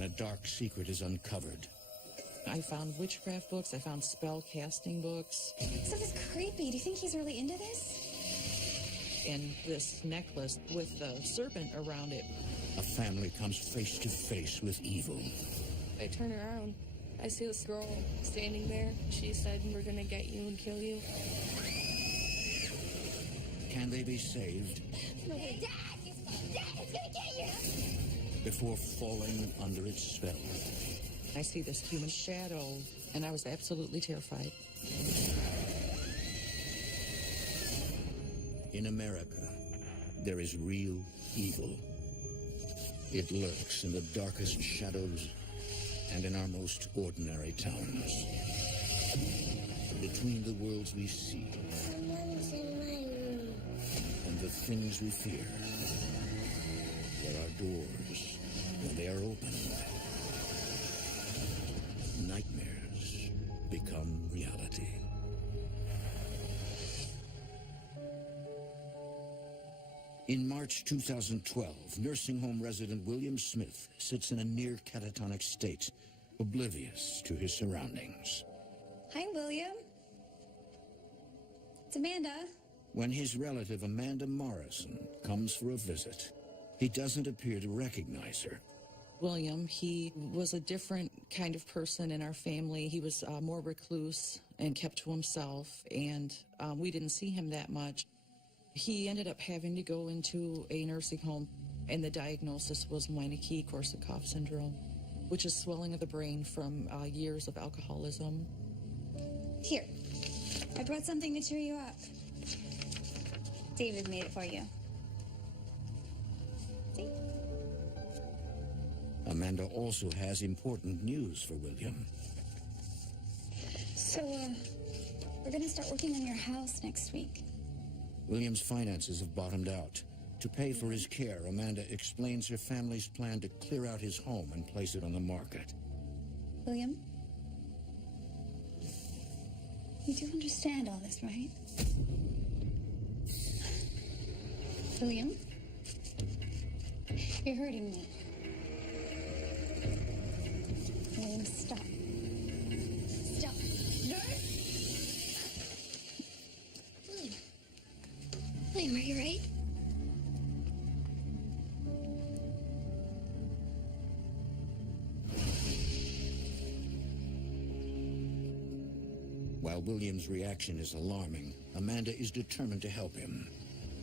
when a dark secret is uncovered. I found witchcraft books, I found spell casting books. Stuff is creepy. Do you think he's really into this? And this necklace with the serpent around it. A family comes face to face with evil. I turn around. I see this girl standing there. She said, "We're gonna get you and kill you." Can they be saved? No way. Dad! It's gonna get you! Before falling under its spell. I see this human shadow, and I was absolutely terrified. In America, there is real evil. It lurks in the darkest shadows and in our most ordinary towns. Between the worlds we see Someone's in my room. and the things we fear, there are doors. When they are opened, nightmares become reality. In March 2012, nursing home resident William Smith sits in a near catatonic state, oblivious to his surroundings. Hi, William. It's Amanda. When his relative Amanda Morrison comes for a visit, he doesn't appear to recognize her. William, he was a different kind of person in our family. He was more recluse and kept to himself, and we didn't see him that much. He ended up having to go into a nursing home, and the diagnosis was Wernicke-Korsakoff syndrome, which is swelling of the brain from years of alcoholism. Here. I brought something to cheer you up. David made it for you. See? Amanda also has important news for William. So, we're gonna start working on your house next week. William's finances have bottomed out. To pay for his care, Amanda explains her family's plan to clear out his home and place it on the market. William? You do understand all this, right? William? You're hurting me. William, stop. Stop. Nurse! William, are you right? While William's reaction is alarming, Amanda is determined to help him.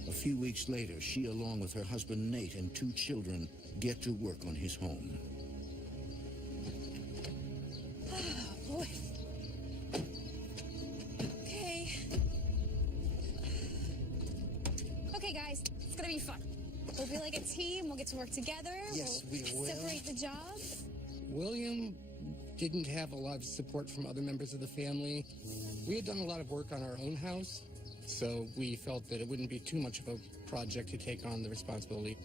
A few weeks later, she, along with her husband Nate and 2 children, get to work on his home. Oh, boy. Okay, guys, it's gonna be fun. We'll be like a team, we'll get to work together. Yes, we will. Separate the job. William didn't have a lot of support from other members of the family. We had done a lot of work on our own house, so we felt that it wouldn't be too much of a project to take on the responsibility.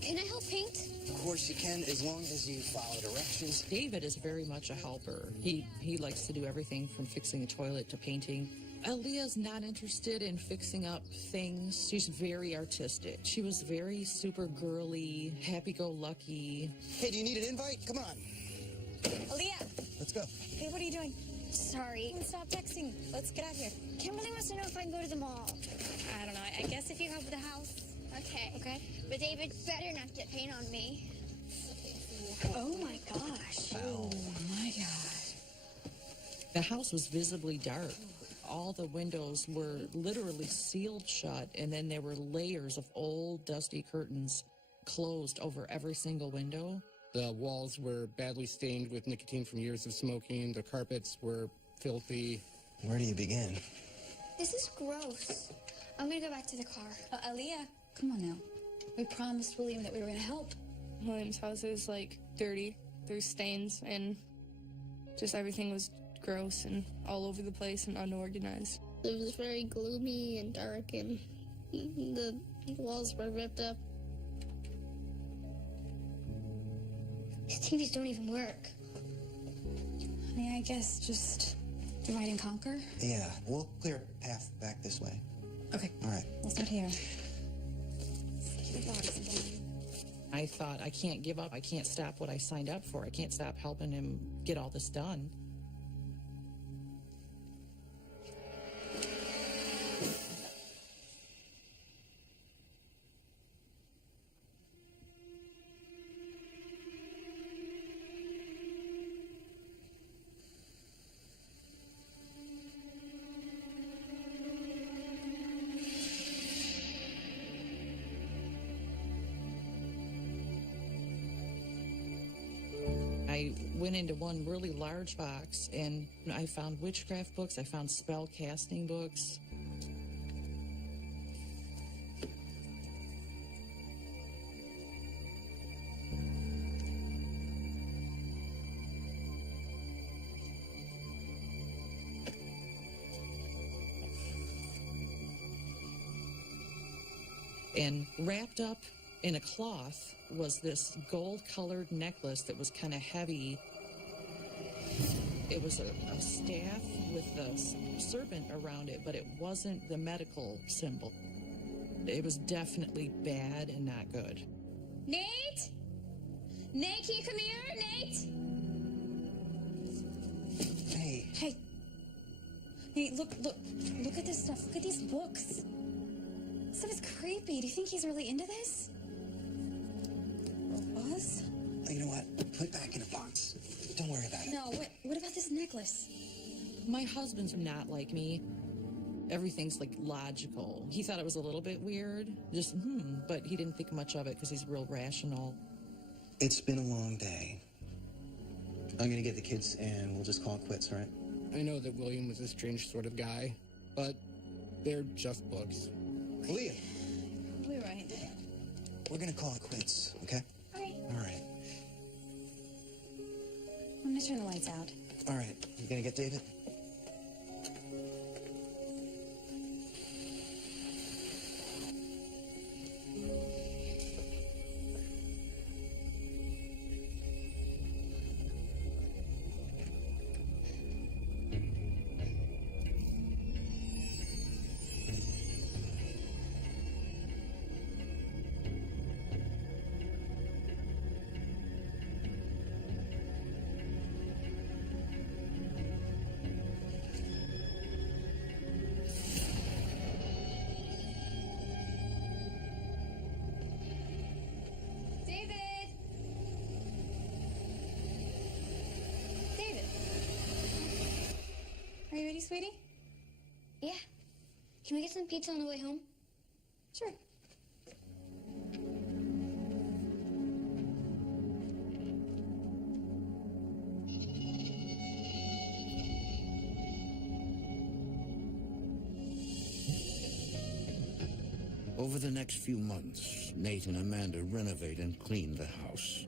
Can I help paint? Of course you can, as long as you follow directions. David is very much a helper. He likes to do everything from fixing a toilet to painting. Aaliyah's not interested in fixing up things. She's very artistic. She was very super girly, happy-go-lucky. Hey, do you need an invite? Come on. Aaliyah! Let's go. Hey, what are you doing? Sorry. Stop texting. Let's get out of here. Kimberly wants to know if I can go to the mall. I don't know. I guess if you help with the house. Okay. Okay. But David better not get paint on me. Oh, my gosh. Ow. Oh, my God. The house was visibly dark. All the windows were literally sealed shut, and then there were layers of old, dusty curtains closed over every single window. The walls were badly stained with nicotine from years of smoking. The carpets were filthy. Where do you begin? This is gross. I'm gonna go back to the car. Aaliyah, come on now. We promised William that we were going to help. William's house is like dirty. There's stains and just everything was gross and all over the place and unorganized. It was very gloomy and dark, and the walls were ripped up. These TVs don't even work. Honey, I guess just divide and conquer. Yeah, we'll clear a path back this way. Okay. All right. We'll start here. I thought, I can't give up. I can't stop what I signed up for. I can't stop helping him get all this done. I went into one really large box and I found witchcraft books, I found spell casting books. And wrapped up in a cloth was this gold-colored necklace that was kind of heavy. It was a staff with a serpent around it, but it wasn't the medical symbol. It was definitely bad and not good. Nate? Nate, can you come here? Nate? Hey, Hey. Nate, look at this stuff. Look at these books. This stuff is creepy. Do you think he's really into this? Buzz? you know what? Put it back in a box. Don't worry about it. No, what about this necklace? My husband's not like me. Everything's like logical. He thought it was a little bit weird, just but he didn't think much of it because he's real rational. It's been a long day. I'm gonna get the kids and we'll just call it quits, all right? I know that William was a strange sort of guy, but they're just books. Leah, We're right. we're gonna call it quits, okay? All right. All right. I'm gonna turn the lights out. All right. You gonna get David? David! David! Are you ready, sweetie? Yeah. Can we get some pizza on the way home? Sure. Over the next few months, Nate and Amanda renovate and clean the house.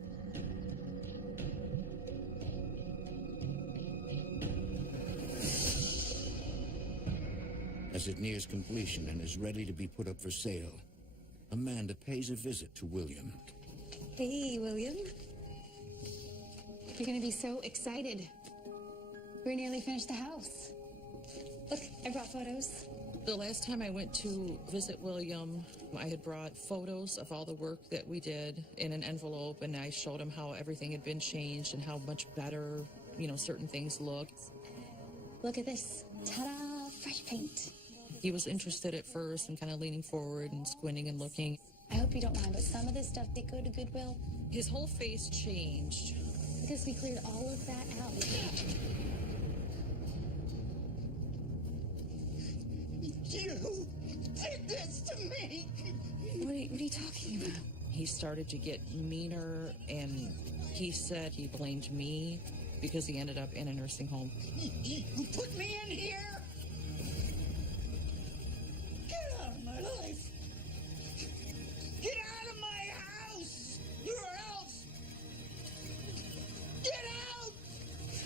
As it nears completion and is ready to be put up for sale, Amanda pays a visit to William. Hey, William. You're gonna be so excited. We're nearly finished the house. Look, I brought photos. The last time I went to visit William, I had brought photos of all the work that we did in an envelope, and I showed him how everything had been changed and how much better, certain things looked. Look at this. Ta-da! Fresh paint. He was interested at first and kind of leaning forward and squinting and looking. I hope you don't mind, but some of this stuff did go to Goodwill His whole face changed. because we cleared all of that out. You did this to me! What are you talking about? He started to get meaner, and he said he blamed me because he ended up in a nursing home. You put me in here? Get out of my life! Get out of my house! Or else! Get out!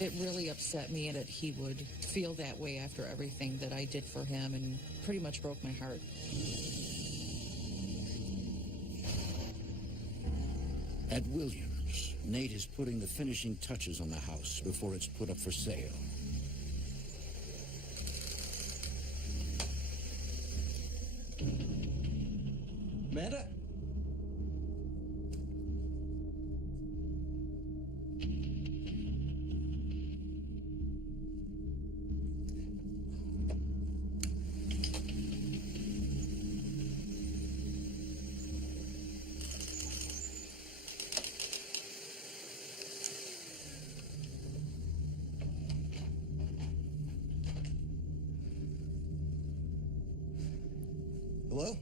It really upset me that he would feel that way after everything that I did for him, and pretty much broke my heart. At Williams, Nate is putting the finishing touches on the house before it's put up for sale. Amanda? Hello?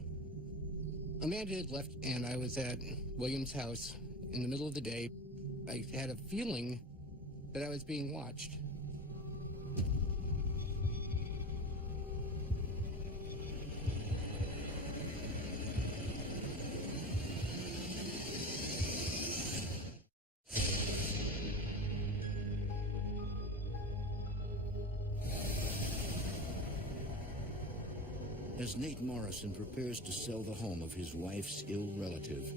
Amanda had left, and I was at William's house in the middle of the day. I had a feeling that I was being watched. As Nate Morrison prepares to sell the home of his wife's ill relative,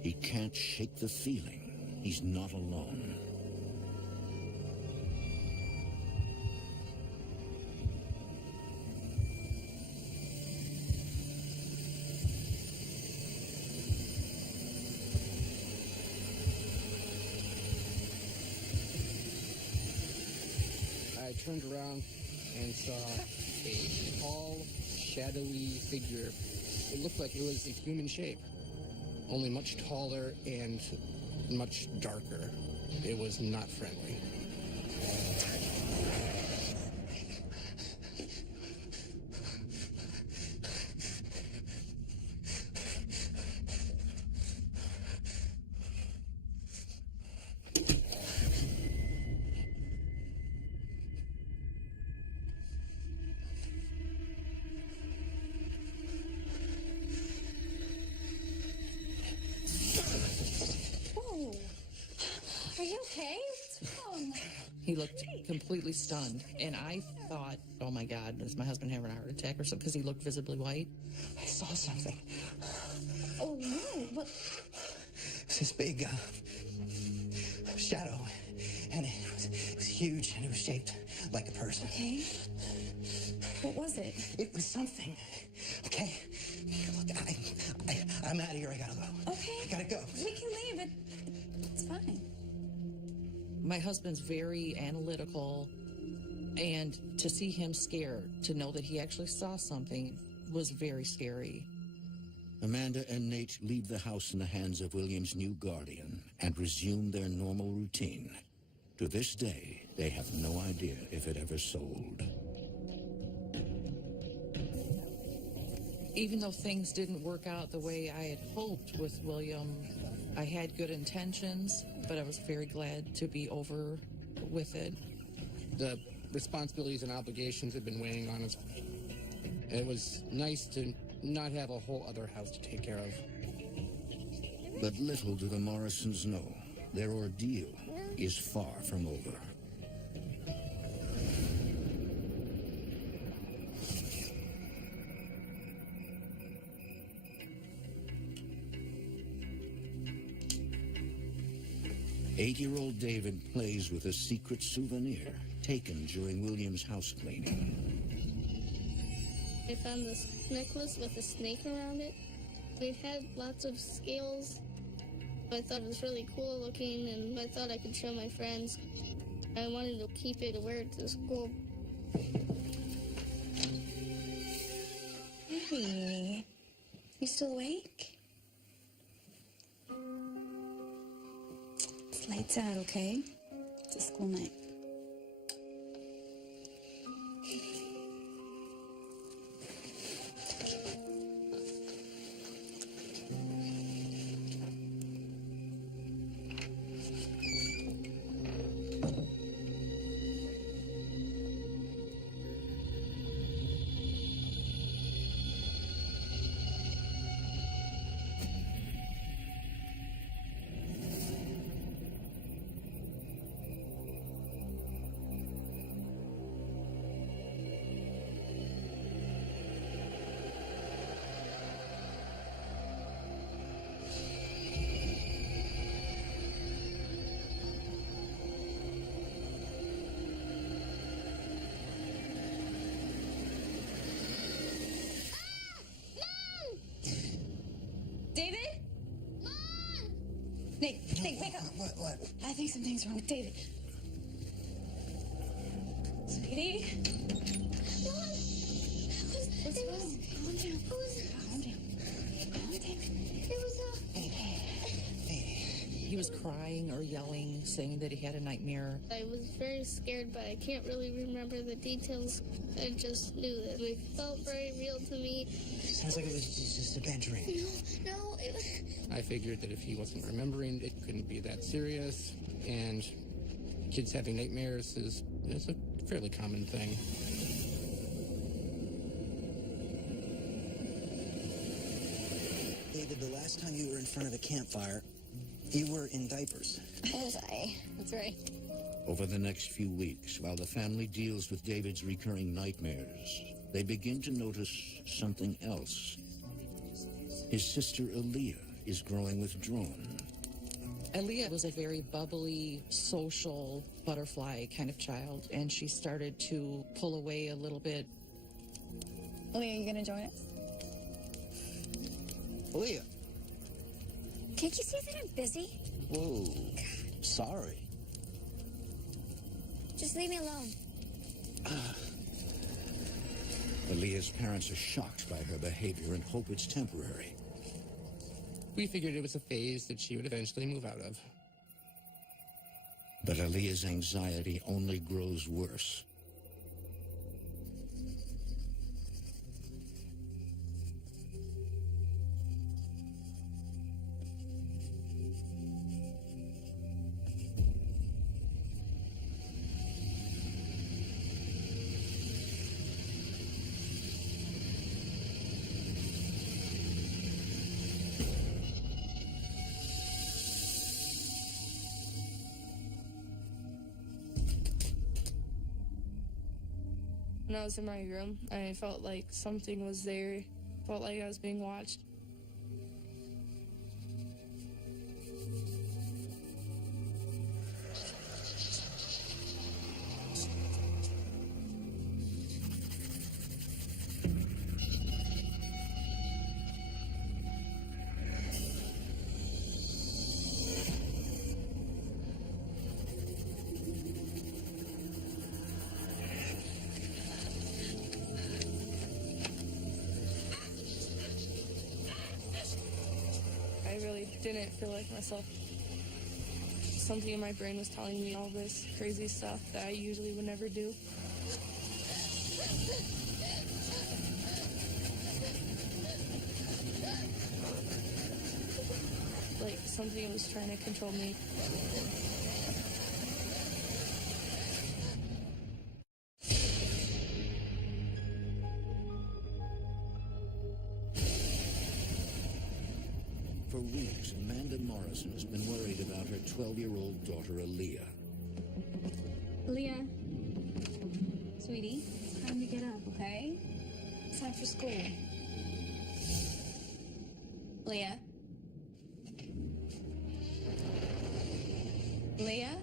he can't shake the feeling he's not alone. I turned around and saw a tall, shadowy figure. It looked like it was a human shape, only much taller and much darker. It was not friendly. Whoa. Are you okay? What's wrong? He looked completely stunned, and I thought, oh my God, is my husband having a heart attack or something? Because he looked visibly white. I saw something. Oh, no. What? It's this big shadow, and it was huge, and it was shaped like a person. Okay. What was it? It was something. Okay? Look, I'm out of here. I gotta go. Okay. I gotta go. We can leave. It's fine. My husband's very analytical, and to see him scared, to know that he actually saw something, was very scary. Amanda and Nate leave the house in the hands of William's new guardian and resume their normal routine. To this day, they have no idea if it ever sold. Even though things didn't work out the way I had hoped with William, I had good intentions, but I was very glad to be over with it. The responsibilities and obligations had been weighing on us. It was nice to not have a whole other house to take care of. But little do the Morrisons know, their ordeal is far from over. Eight-year-old David plays with a secret souvenir taken during William's house cleaning. I found this necklace with a snake around it. It had lots of scales. I thought it was really cool looking, and I thought I could show my friends. I wanted to keep it and wear it to school. Hey. You still awake? It's lights out, okay? It's a school night. David? Mom! Nate, wake up. What? I think something's wrong with David. Sweetie? Mom! What's wrong? Calm down. Calm down. Calm down. It was Hey. He was crying or yelling, saying that he had a nightmare. I was very scared, but I can't really remember the details. I just knew that it felt very real to me. Sounds like it was just a bad dream. No, it was... I figured that if he wasn't remembering, it couldn't be that serious, and kids having nightmares is a fairly common thing. David, the last time you were in front of a campfire, you were in diapers. Was I? That's right. Over the next few weeks, while the family deals with David's recurring nightmares, they begin to notice something else. His sister Aaliyah is growing withdrawn. Aaliyah was a very bubbly, social, butterfly kind of child, and she started to pull away a little bit. Aaliyah, you gonna join us? Aaliyah. Can't you see that I'm busy? Whoa. Sorry. Just leave me alone. Aaliyah's parents are shocked by her behavior and hope it's temporary. We figured it was a phase that she would eventually move out of. But Aaliyah's anxiety only grows worse. When I was in my room, I felt like something was there. Felt like I was being watched. I really didn't feel like myself. Something in my brain was telling me all this crazy stuff that I usually would never do. Like something was trying to control me. For weeks, Amanda Morrison has been worried about her 12-year-old daughter, Aaliyah. Aaliyah. Sweetie, it's time to get up, okay? It's time for school. Aaliyah. Aaliyah?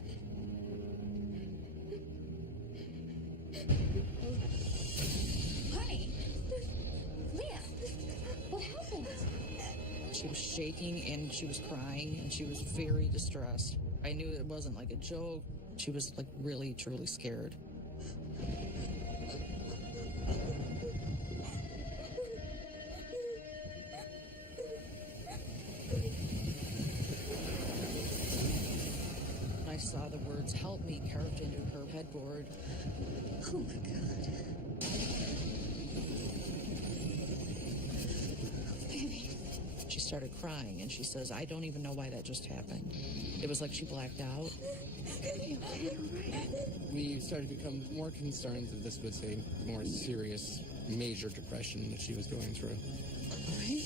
Honey. Aaliyah. What happened? She was shaking and she was crying and she was very distressed. I knew it wasn't like a joke. She was like really, truly scared. I saw the words "help me" carved into her headboard. Oh my God. Baby. She started crying and she says, "I don't even know why that just happened." It was like she blacked out. We started to become more concerned that this was a more serious, major depression that she was going through. All right.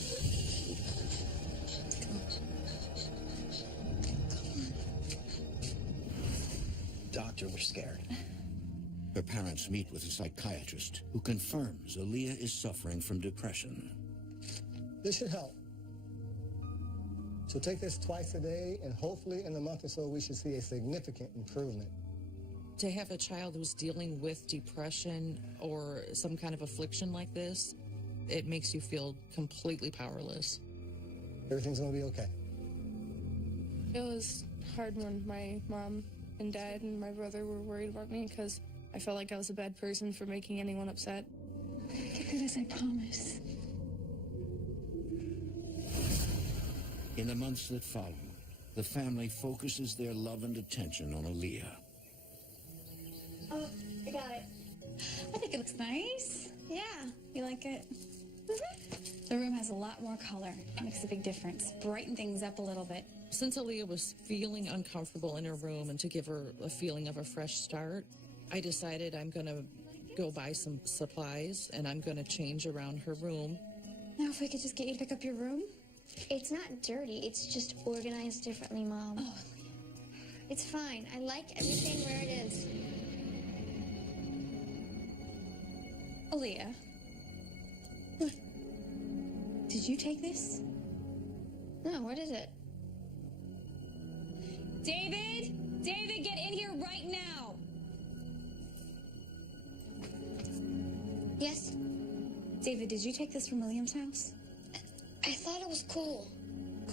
Doctor, we're scared. Her parents meet with a psychiatrist who confirms Aaliyah is suffering from depression. This should help. So take this twice a day, and hopefully in a month or so, we should see a significant improvement. To have a child who's dealing with depression or some kind of affliction like this, it makes you feel completely powerless. Everything's going to be okay. It was hard when my mom and dad and my brother were worried about me because I felt like I was a bad person for making anyone upset. Get through this, I promise. In the months that follow, the family focuses their love and attention on Aaliyah. Oh, I got it. I think it looks nice. Yeah, you like it? The room has a lot more color. Makes a big difference. Brighten things up a little bit. Since Aaliyah was feeling uncomfortable in her room and to give her a feeling of a fresh start, I decided I'm going to go buy some supplies and I'm going to change around her room. Now, if we could just get you to pick up your room. It's not dirty. It's just organized differently, Mom. Oh, It's fine. I like everything where it is. Aaliyah. Look. Did you take this? No, what is it? David! David, get in here right now! Yes? David, did you take this from William's house? I thought it was cool.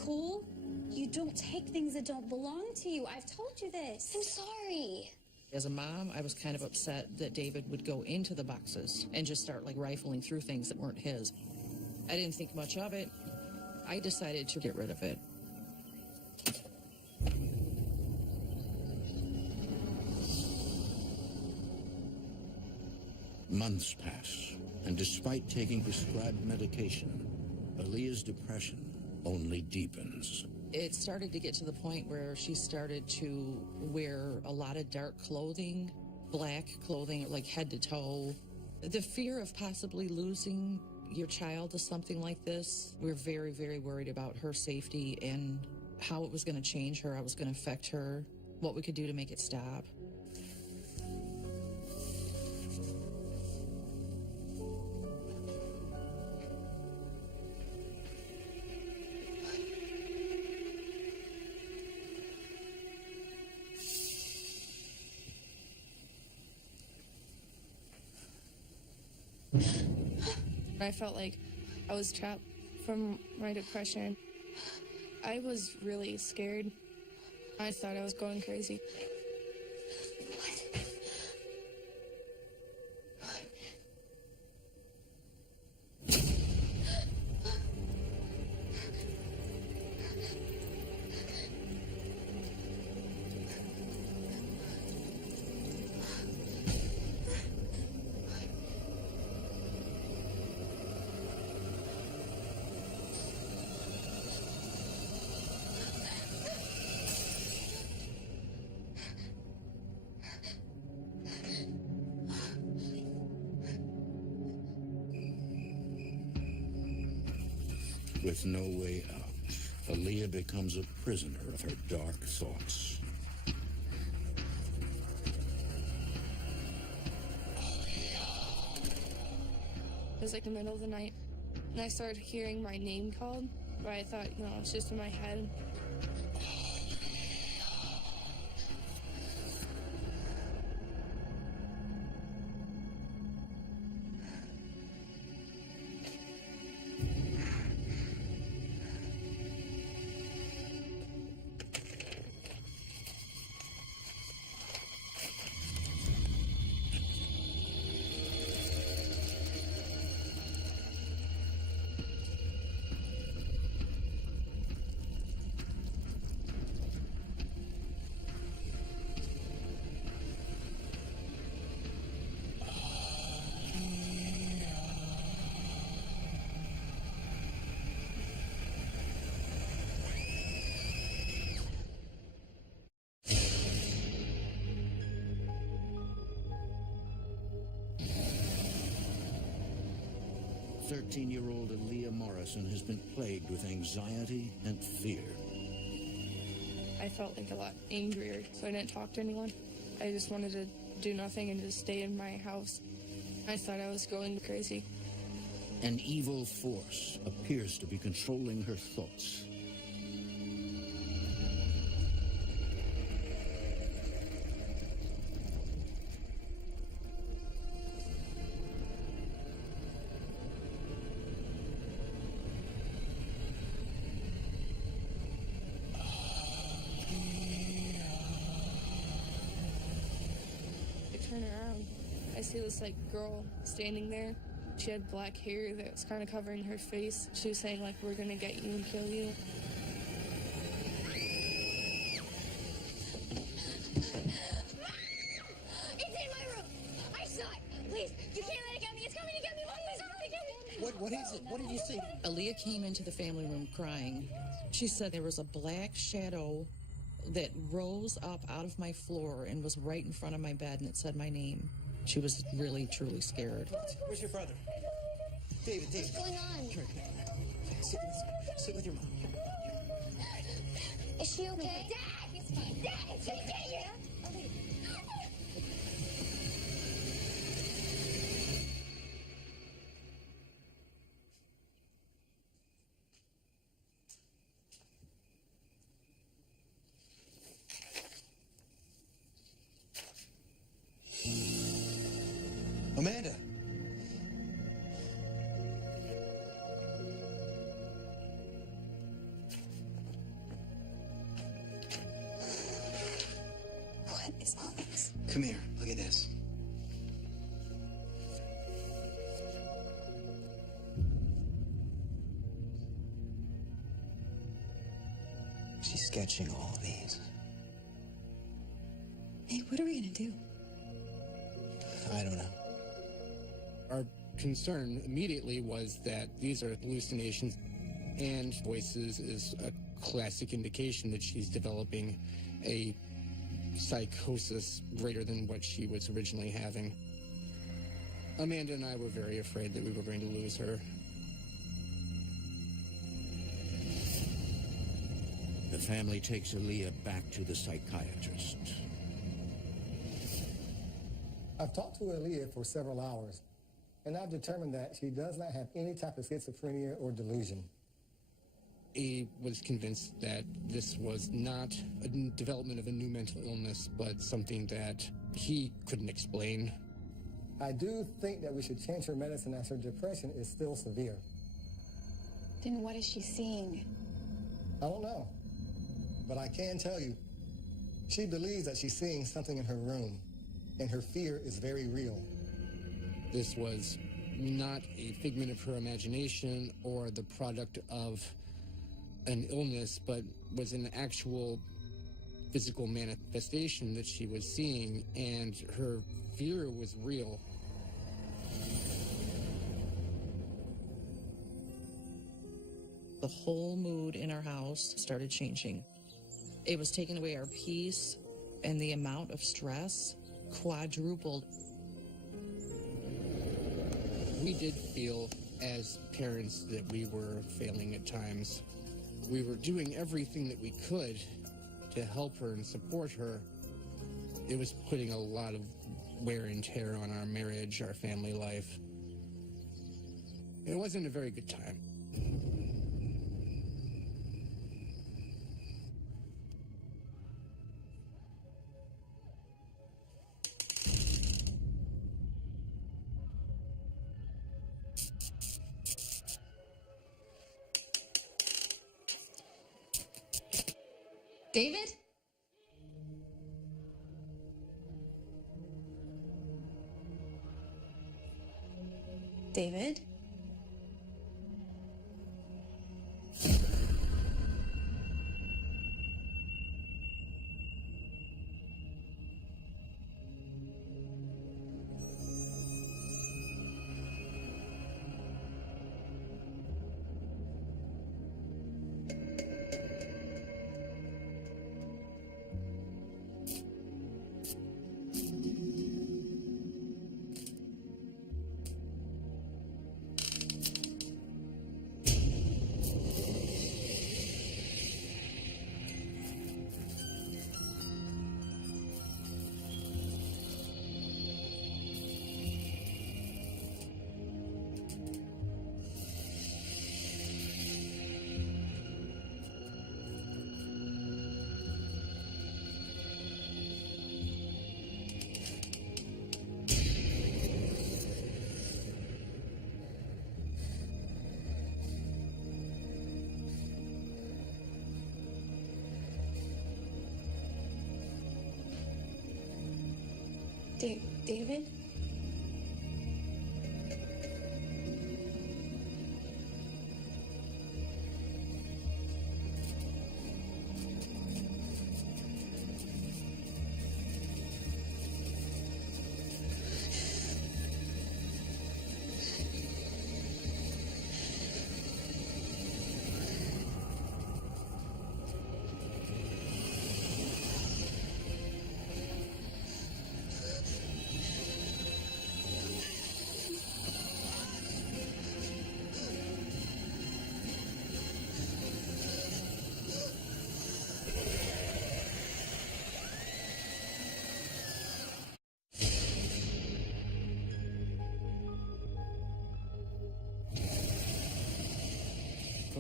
Cool? You don't take things that don't belong to you. I've told you this. I'm sorry. As a mom, I was kind of upset that David would go into the boxes and just start like rifling through things that weren't his. I didn't think much of it. I decided to get rid of it. Months pass, and despite taking prescribed medication, Aaliyah's depression only deepens. It started to get to the point where she started to wear a lot of dark clothing, black clothing, like head to toe. The fear of possibly losing your child to something like this, we're very, very worried about her safety and how it was going to change her, how it was going to affect her, what we could do to make it stop. I felt like I was trapped from my depression. I was really scared. I thought I was going crazy. With no way out, Aaliyah becomes a prisoner of her dark thoughts. It was like the middle of the night, and I started hearing my name called, but I thought, it's just in my head. Thirteen-year-old Aaliyah Morrison has been plagued with anxiety and fear. I felt like a lot angrier, so I didn't talk to anyone. I just wanted to do nothing and just stay in my house. I thought I was going crazy. An evil force appears to be controlling her thoughts. Turn around. I see this girl standing there. She had black hair that was kind of covering her face. She was saying we're gonna get you and kill you. What is it? What did you see? Aaliyah came into the family room crying. She said there was a black shadow that rose up out of my floor and was right in front of my bed, and it said my name. She was really, truly scared. Where's your brother? David. What's going on? Come here. Sit with your mom. Is she okay? Dad! He's fine. Dad, it's okay. Amanda. What is all this? Come here. Look at this. She's sketching all these. Hey, what are we gonna do? I don't know. Our concern immediately was that these are hallucinations, and voices is a classic indication that she's developing a psychosis greater than what she was originally having. Amanda and I were very afraid that we were going to lose her. The family takes Aaliyah back to the psychiatrist. I've talked to Aaliyah for several hours, and I've determined that she does not have any type of schizophrenia or delusion. He was convinced that this was not a development of a new mental illness, but something that he couldn't explain. I do think that we should change her medicine as her depression is still severe. Then what is she seeing? I don't know, but I can tell you, she believes that she's seeing something in her room, and her fear is very real. This was not a figment of her imagination or the product of an illness, but was an actual physical manifestation that she was seeing, and her fear was real. The whole mood in our house started changing. It was taking away our peace, and the amount of stress quadrupled. We did feel as parents that we were failing at times. We were doing everything that we could to help her and support her. It was putting a lot of wear and tear on our marriage, our family life. It wasn't a very good time. David? David? David?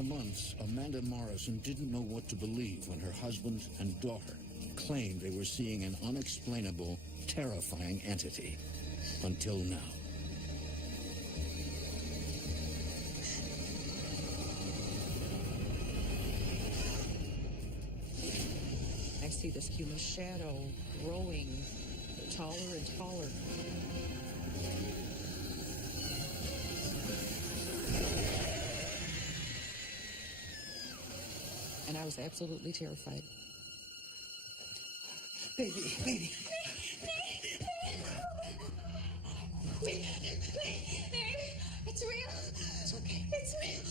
For months, Amanda Morrison didn't know what to believe when her husband and daughter claimed they were seeing an unexplainable, terrifying entity. Until now. I see this human shadow growing taller and taller. And I was absolutely terrified. Baby, baby. Babe, it's real. It's okay. It's real.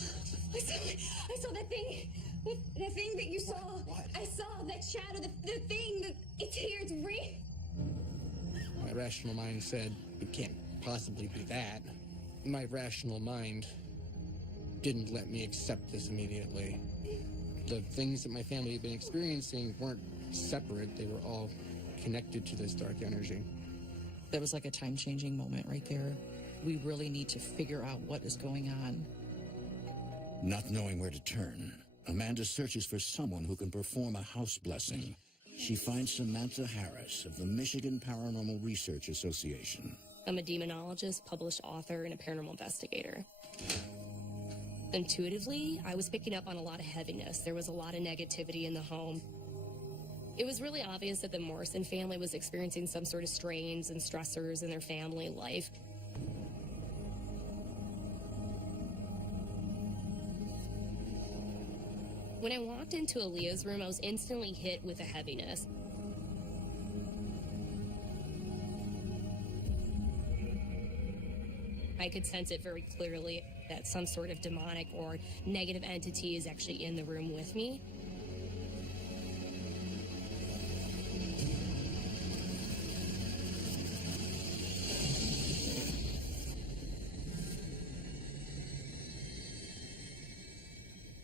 I saw that thing. The thing that you saw. What? I saw that shadow. The thing. It's here. It's real. My rational mind said, it can't possibly be that. My rational mind didn't let me accept this immediately. The things that my family had been experiencing weren't separate. They were all connected to this dark energy. That was like a time-changing moment right there. We really need to figure out what is going on. Not knowing where to turn, Amanda searches for someone who can perform a house blessing. She finds Samantha Harris of the Michigan Paranormal Research Association. I'm a demonologist, published author, and a paranormal investigator. Intuitively, I was picking up on a lot of heaviness. There was a lot of negativity in the home. It was really obvious that the Morrison family was experiencing some sort of strains and stressors in their family life. When I walked into Aaliyah's room, I was instantly hit with a heaviness. I could sense it very clearly that some sort of demonic or negative entity is actually in the room with me.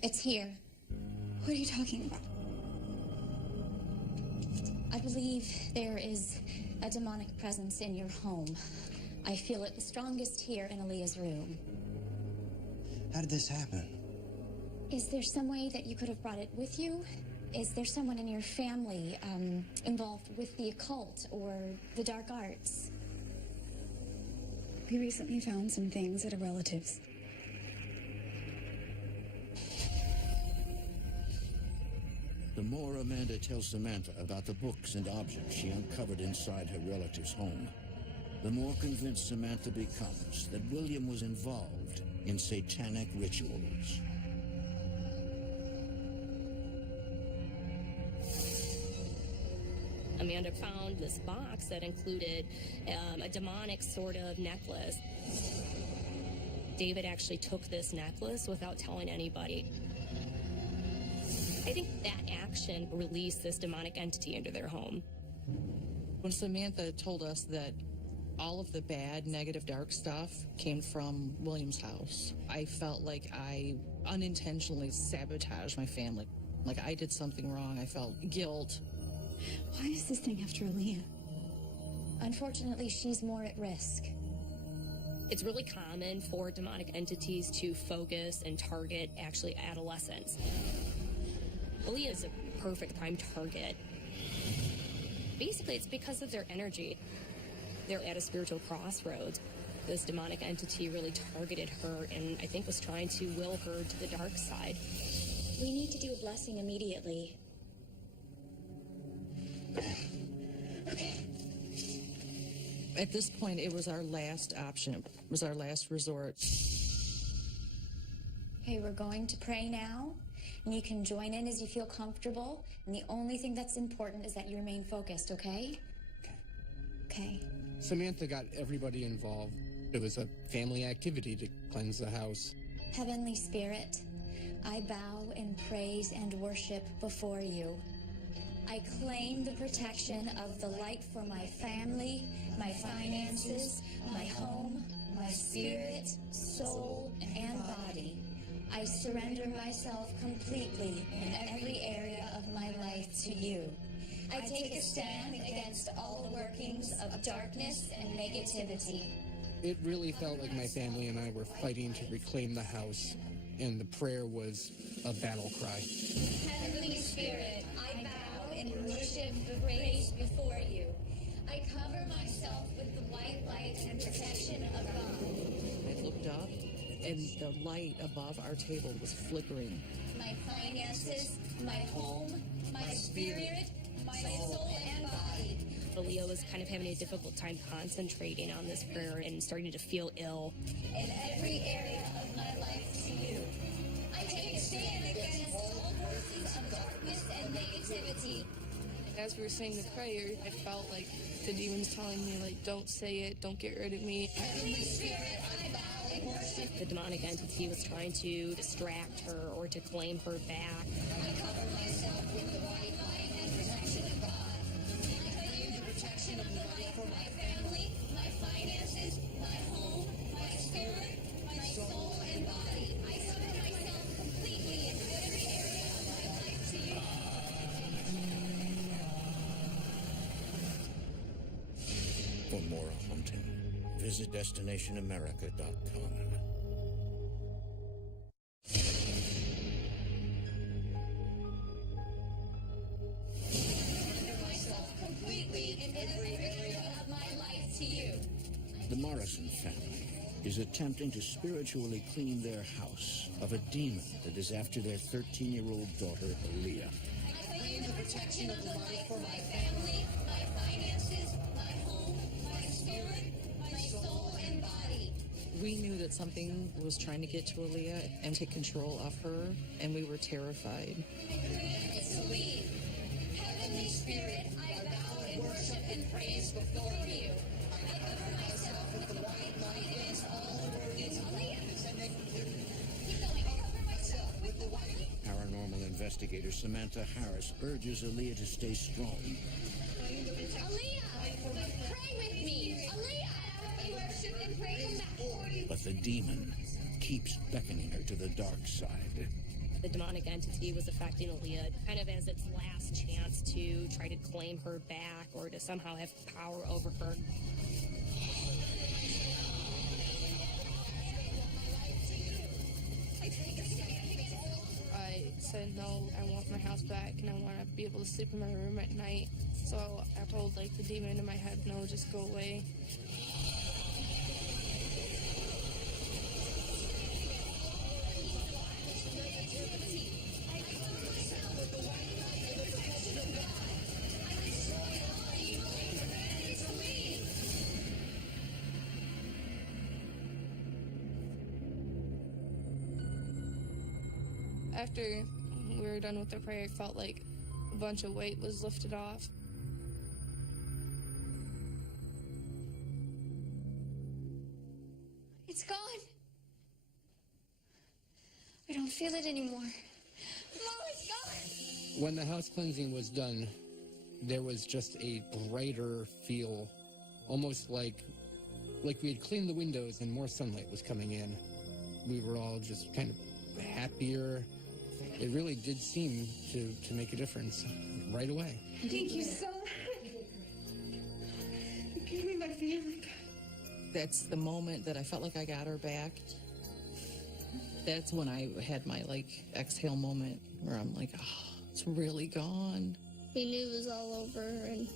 It's here. What are you talking about? I believe there is a demonic presence in your home. I feel it the strongest here in Aaliyah's room. How did this happen? Is there some way that you could have brought it with you? Is there someone in your family involved with the occult or the dark arts? We recently found some things at a relative's. The more Amanda tells Samantha about the books and objects she uncovered inside her relative's home, the more convinced Samantha becomes that William was involved in satanic rituals. Amanda found this box that included a demonic sort of necklace. David actually took this necklace without telling anybody. I think that action released this demonic entity into their home. When Samantha told us that all of the bad, negative, dark stuff came from William's house, I felt like I unintentionally sabotaged my family. Like I did something wrong. I felt guilt. Why is this thing after Aaliyah? Unfortunately, she's more at risk. It's really common for demonic entities to focus and target actually adolescents. Aaliyah is a perfect prime target. Basically, it's because of their energy. They're at a spiritual crossroads. This demonic entity really targeted her and I think was trying to will her to the dark side. We need to do a blessing immediately. At this point, it was our last option. It was our last resort. Okay, we're going to pray now, and you can join in as you feel comfortable. And the only thing that's important is that you remain focused, okay? Okay. Samantha got everybody involved. It was a family activity to cleanse the house. Heavenly Spirit, I bow in praise and worship before you. I claim the protection of the light for my family, my finances, my home, my spirit, soul, and body. I surrender myself completely in every area of my life to you. I take a stand against all the workings of darkness and negativity. It really felt like my family and I were fighting to reclaim the house. and the prayer was a battle cry. Heavenly Spirit, I bow in worship and praise before you. I cover myself with the white light and protection of God. I looked up, and the light above our table was flickering. My finances, my home, my spirit, my soul and body. Aaliyah was kind of having a difficult time concentrating on this prayer and starting to feel ill. In every area of my life to you. I take a stand against all forces of darkness and negativity. As we were saying the prayer, I felt like the demons telling me, like, don't say it, don't get rid of me. Heavenly Spirit, I bow in worship. The demonic entity was trying to distract her or to claim her back. I cover myself with the white light and protection of God. I claim the protection of the light for my family, my finances, my home, my spirit, my soul and body. I cover myself completely in every area of my life to you. For more haunting, visit DestinationAmerica.com. Completely in every area of my life to you. The Morrison family is attempting to spiritually clean their house of a demon that is after their 13-year-old daughter, Aaliyah. I claim the protection of the light for my family, my finances, my home, my spirit, my soul and body. We knew that something was trying to get to Aaliyah and take control of her, and we were terrified. It's a lead. Heavenly Spirit, I bow in worship and praise before you. I cover myself with the white light against all the words. Aaliyah. Keep going. I cover myself with the white light. Paranormal investigator Samantha Harris urges Aaliyah to stay strong. Aaliyah, pray with me. Aaliyah, I worship and praise for you. But the demon keeps beckoning her to the dark side. The demonic entity was affecting Aaliyah kind of as its last chance to try to claim her back or to somehow have power over her. I said, no, I want my house back and I want to be able to sleep in my room at night. So I told, like, the demon in my head, no, just go away. After we were done with the prayer, it felt like a bunch of weight was lifted off. It's gone. I don't feel it anymore. Mom, it's gone. When the house cleansing was done, there was just a brighter feel, almost like we had cleaned the windows and more sunlight was coming in. We were all just kind of happier. It really did seem to make a difference right away. Thank you so much. You gave me my family back. That's the moment that I felt like I got her back. That's when I had my, exhale moment where I'm like, oh, it's really gone. We knew it was all over and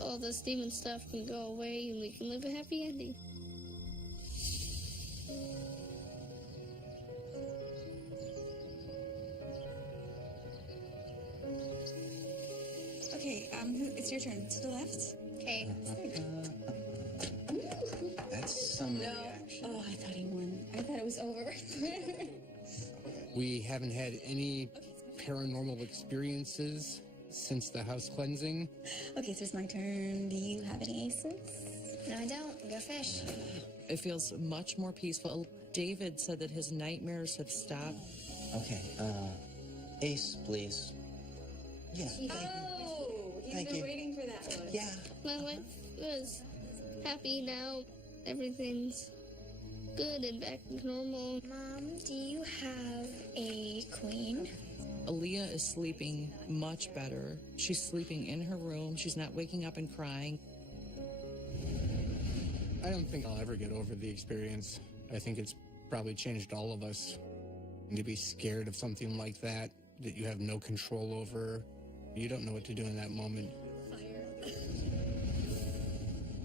all this demon stuff can go away and we can live a happy ending. Okay, it's your turn. To the left. Okay. That's some reaction. Oh, I thought he won. I thought it was over. We haven't had any paranormal experiences since the house cleansing. Okay, so it's my turn. Do you have any aces? No, I don't. Go fish. It feels much more peaceful. David said that his nightmares have stopped. Okay, ace, please. Yeah. Oh, he's Thank been you. waiting for that one. Yeah. My life was happy now. Everything's good and back to normal. Mom, do you have a queen? Aaliyah is sleeping much better. She's sleeping in her room. She's not waking up and crying. I don't think I'll ever get over the experience. I think it's probably changed all of us. to be scared of something like that you have no control over. You don't know what to do in that moment.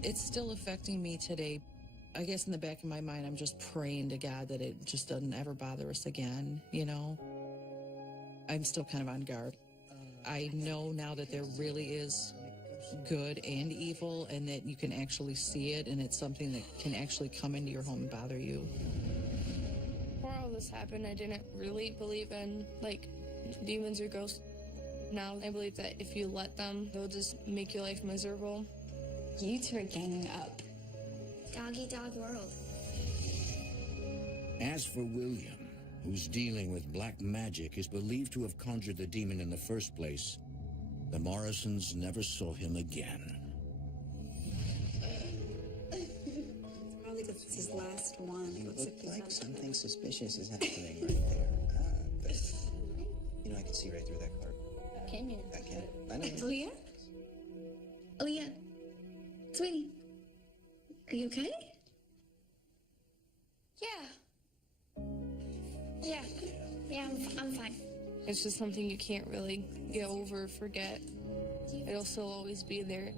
It's still affecting me today. I guess in the back of my mind, I'm just praying to God that it just doesn't ever bother us again, you know? I'm still kind of on guard. I know now that there really is good and evil, and that you can actually see it, and it's something that can actually come into your home and bother you. Before all this happened, I didn't really believe in, like, demons or ghosts. Now I believe that if you let them, they'll just make your life miserable. You two are ganging up. Dog-eat-dog world. As for William, whose dealing with black magic is believed to have conjured the demon in the first place, the Morrisons never saw him again. Probably because it's his last one. You Looks look he's like not- something suspicious is happening right there. But, you know, I can see right through that card. Can you? I can. I know. Aaliyah? Aaliyah? Sweetie? Are you okay? Yeah, I'm fine. It's just something you can't really get over or forget. It'll still always be there.